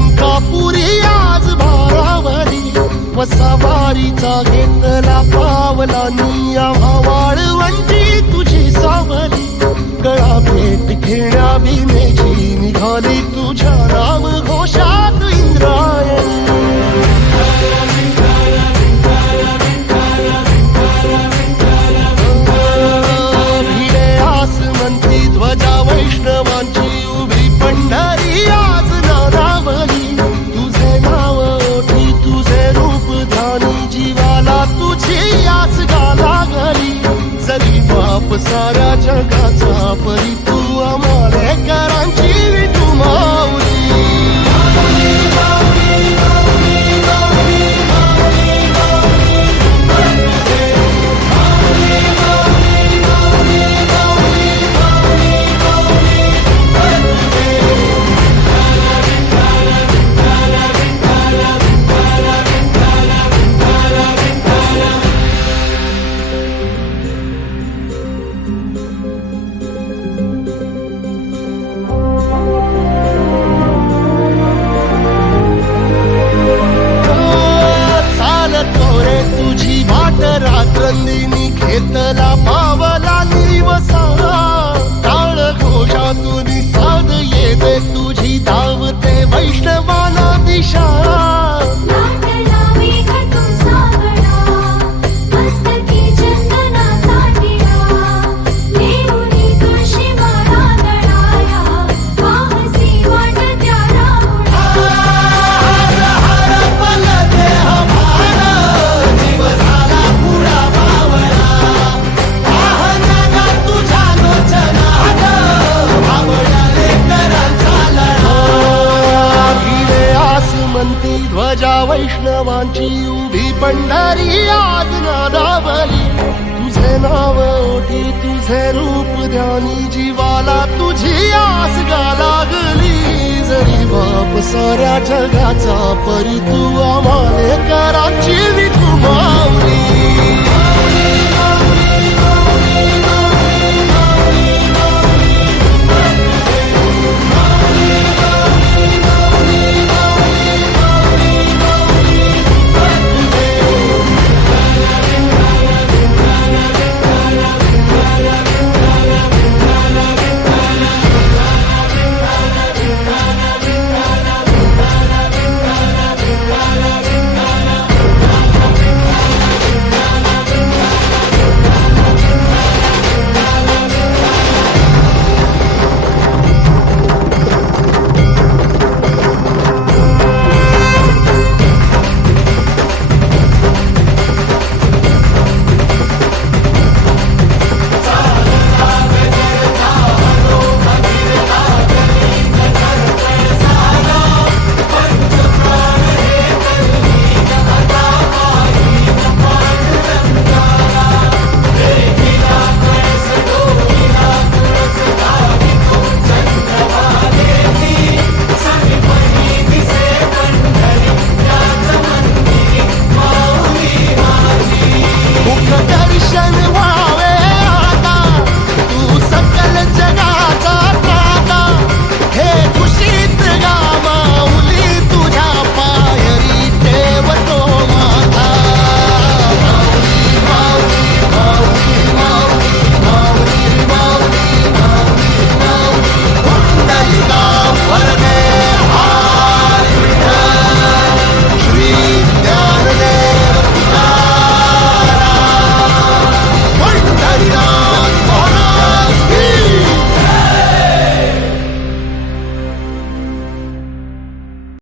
अलंकापुरी आज भारावरी वसावारीचा घेतला पावला निया वाळवंटी तुझी सावली गळा भेट घेण्या बिनेची निघाली तुझ्या नाम घोषात इंद्रायणी भिडे आसमंती ध्वजा वैष्णवांची उभी पंढरी आज नानावली तुझे नाव ओठी तुझे रूप ध्यानी जीवाला तुझी आस गाला गली जरी बाप साऱ्या जगाचा परी तू आमालेकरांची विठू माऊली रात्रंदिनी घेतला पावला निवसा टाळ घोषातून साध येते तुझी धावते वैष्णवाला दिशा ध्वजा वैष्णवांची उभी पंढरी आज नादावली तुझे नाव ओठी तुझे रूप ध्यानी जीवाला तुझी आस गा लागली जरी बाप साऱ्या जगाचा परी तू आमालेकरांची विठू माऊली